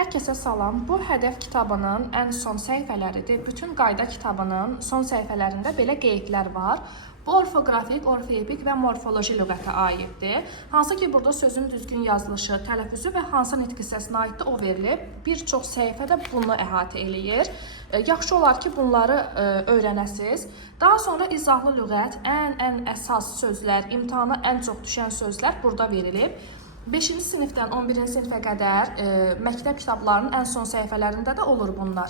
Hər kəsə salam. Bu hədəf kitabının ən son səhifələridir. Bütün qayda kitabının son səhifələrində belə qeydlər var. Bu orfoqrafik, orfoepik və morfoloji lüğətə aiddir. Hansı ki, burada sözün düzgün yazılışı, tələffüzü və hansı nitq hissəsinə aiddir o verilib. Bir çox səhifədə bunu əhatə eləyir. Yaxşı olar ki, bunları öyrənəsiz. Daha sonra izahlı lüğət, ən əsas sözlər, imtahana ən çox düşən sözlər burada verilib. 5-ci sinifdən 11-ci sinifə qədər məktəb kitablarının ən son səhifələrində də olur bunlar.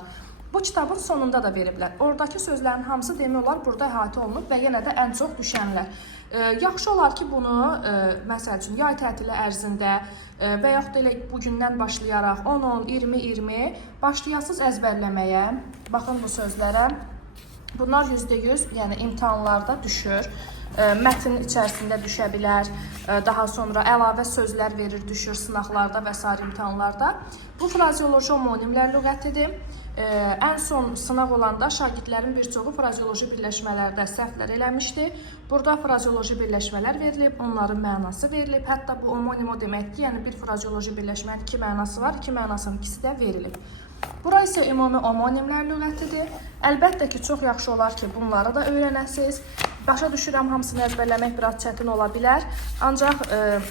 Bu kitabın sonunda da veriblər. Oradakı sözlərin hamısı demək olar burada əhatə olunub və yenə də ən çox düşənlər. Yaxşı olar ki, bunu məsəl üçün yay tətili ərzində və yaxud da elə bugündən başlayaraq 10, 20, 20 başlayasınız əzbərləməyə. Baxın bu sözlərə. Bunlar %100, yəni imtahanlarda düşür. Mətn içərisində düşə bilər, daha sonra əlavə sözlər verir, düşür sınaqlarda və sair imtahanlarda. Bu frazeoloji homonimlər lüğətidir. Ən son sınaq olanda şagirdlərin bir çoxu frazeoloji birləşmələrdə səhvlər eləmişdi. Burada frazeoloji birləşmələr verilib, onların mənası verilib. Hətta bu homonim o deməkdir ki, yəni bir frazeoloji birləşmənin iki mənası var, iki mənasının ikisi də verilib. Bura isə ümumi homonimlər lüğətidir. Əlbəttə ki, çox yaxşı olar ki, bunları da öyrənəsiz. Başa düşürəm, hamısını əzbərləmək biraz çətin ola bilər. Ancaq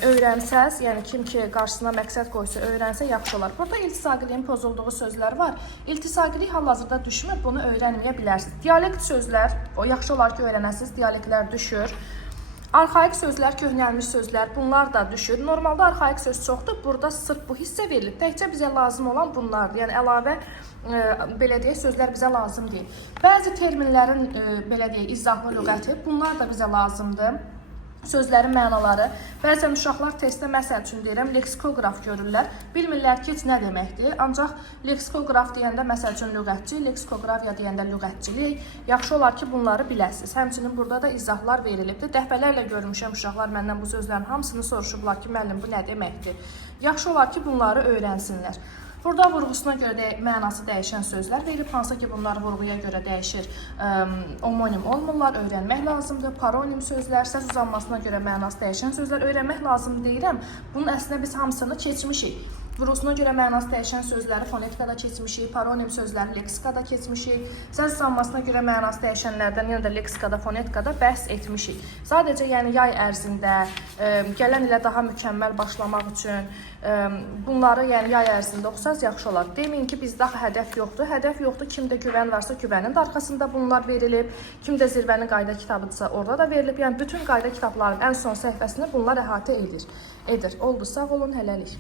öyrənsəz, yəni kim ki qarşısına məqsəd qoysa öyrənsə yaxşı olar. Burada iltisaqiliyin pozulduğu sözlər var. İltisaqilik hal-hazırda düşmür, bunu öyrənməyə bilərsiniz. Dialekt sözlər, o yaxşı olar ki öyrənəsiz, dialektlər düşür. Arxaik sözlər, köhnəlmiş sözlər, bunlar da düşür. Normalda arxaik söz çoxdur, burada sırf bu hissə verilib. Təkcə bizə lazım olan bunlardır. Yəni əlavə belə deyək, sözlər bizə lazım deyil. Bəzi terminlərin belə deyək, izahlı lüğəti, bunlar da bizə lazımdır. Sözlərin mənaları. Bəzən uşaqlar testdə məsəl üçün deyirəm, leksikoqraf görürlər. Bilmirlər ki, nə deməkdir. Ancaq leksikoqraf deyəndə məsəl üçün lüğətçi, leksikoqrafiya deyəndə lüğətçilik. Yaxşı olar ki, bunları biləsiniz. Həmçinin burada da izahlar verilibdir. Dəfələrlə görmüşəm uşaqlar məndən bu sözlərin hamısını soruşublar ki, müəllim bu nə deməkdir. Yaxşı olar ki, bunları öyrənsinlər. Burada vurğusuna görə mənası dəyişən sözlər verilib, hansı ki bunlar vurğuya görə dəyişir, homonim olmurlar, öyrənmək lazımdır. Paronim sözlər, səs uzanmasına görə mənası dəyişən sözlər öyrənmək lazım deyirəm. Bunun əslində biz hamısını keçmişik. Vurğusuna görə mənası dəyişən sözləri fonetikada keçmişik, paronim sözləri leksikada keçmişik. Səs uzanmasına görə mənası dəyişənlərdən yenə də leksikada, fonetikada bəhs etmişik. Sadəcə yəni yay ərzində gələn ilə daha mükəmməl başlamaq üçün bunları yəni yay ərzində oxusaz yaxşı olar. Deməyin ki, bizdə hədəf yoxdur. Hədəf yoxdur. Kimdə güvən varsa güvənin də arxasında bunlar verilib. Kimdə zirvənin qayda kitabıdırsa orada da verilib. Yəni bütün qayda kitablarının ən son səhifəsini bunlar əhatə edir. Oldu, sağ olun, hələlik.